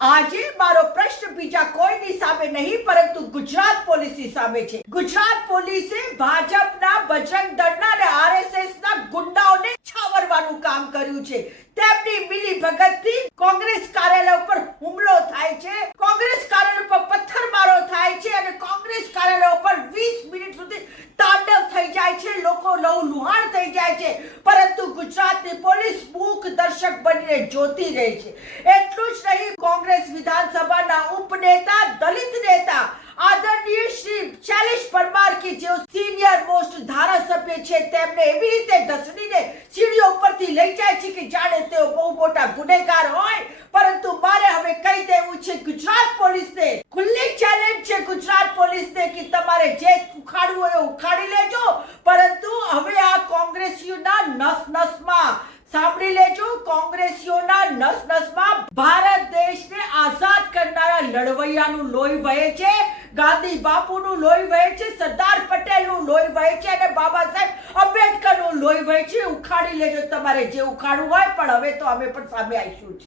આજે મારો પ્રશ્ન બીજા કોઈની સામે નહીં પરંતુ ગુજરાત પોલીસની સામે છે। ગુજરાત પોલીસે ભાજપના બજરંગ દળના અને આરએસએસના ગુંડાઓને છાવરવાનું કામ કર્યું છે। તેમની મિલીભગતથી કોંગ્રેસ કાર્યાલય ઉપર હુમલો થાય છે, કોંગ્રેસ કાર્યાલય ઉપર પથ્થરમારો થાય છે અને કોંગ્રેસ કાર્યાલય ઉપર 20 મિનિટ સુધી તાંડવ થઈ જાય છે, લોકો લહુલુહાણ થઈ જાય છે, પરંતુ ગુજરાતની પોલીસ મૂક દર્શક બનીને જોતી રહી છે। એટલું જ નહીં, કોંગ્રેસ વિધાનસભાના ઉપનેતા દલિત નેતા આદરણીય શ્રી શૈલેષ પરમાર કે જેઓ સિનિયર મોસ્ટ ધારાસભ્ય છે, તેમને એવી રીતે ઘસડીને સીડીઓ ઉપરથી લઈ જાય છે કે જાણે તેઓ બહુ મોટા ગુનેગાર હોય। પરંતુ મારે હવે કહી દેવું છે ગુજરાત પોલીસને, ખુલ્લી ચેલેન્જ છે ગુજરાત પોલીસને કે તમારે જે ઉખાડવું હોય ઉખાડી લેજો, પરંતુ હવે આ કોંગ્રેસીઓના નસ-નસમાં સાંભળી લેજો, કોંગ્રેસીઓના નસ-નસમાં ભારત દેશને આઝાદ કરનારા લડવૈયાનું લોહી વહે છે, ગાંધી બાપુનું લોહી વહે છે, સરદાર પટેલનું લોહી વહે છે અને બાબા સાહેબ આંબેડકરનું લોહી વહે છે। ઉખાડી લેજો તમારે જે ઉખાડવું હોય, પણ હવે તો અમે પણ સામે આવીશું।